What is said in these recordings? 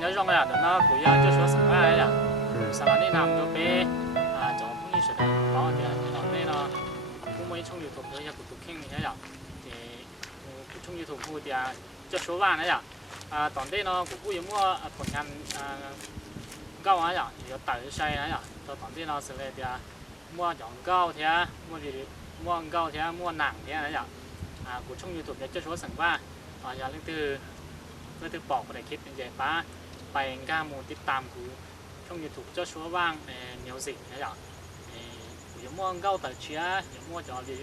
nhớ rong là nó cũng giờ cho số sản phẩm là sản phẩm này làm cho bé cho cũng như sự đó có thì nó đây nó cũng mấy trong YouTube thôi, cũng tụt kinh này nhá thì cũng trong YouTube cũng thì cho số vàng đấy toàn đây nó cũng cũng mua phần ngăn cao ấy thì có tải sai đấy toàn đây nó sẽ là thì mua chọn cao thì mua gì mua cao thì mua nặng thì đấy cũng trong YouTube để cho số sản phẩm giờ lên từบอกไปคลิปเป็นใหญ่ป้าไปก้ามูติดตามกูช่องยูทูบเจ้าชัวว่างเหนียวสินะจ๊ะอย่ามัวเก้าแต่เชียอย่ามัวจอดี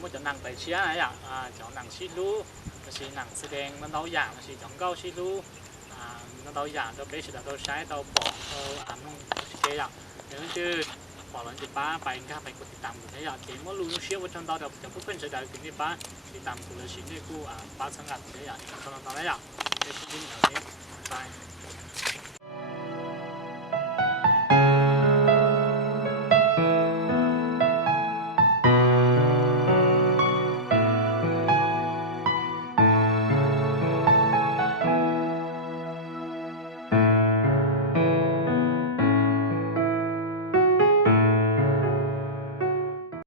มัวจะนั่งแต่เชียนะจ๊ะจอหนังชิลูก็คือหนังแสดงมันเราอย่างก็คือจอเก้าชิลูมันเราอย่างเราเบสเราใช้เราบอกเรานุ่งเชียอย่างนั้นคือบอกเราจะป้าไปก้าไปกดติดตามกูนะจ๊ะเขียนว่ารู้เชียว่าจนเราเดี๋ยวจะพูดเป็นเฉยๆคือนี่ป้าติดตามกูเลยชิ้นนี้กูป้าสังกัดนะจ๊ะตอนนั้นนะจ๊ะไป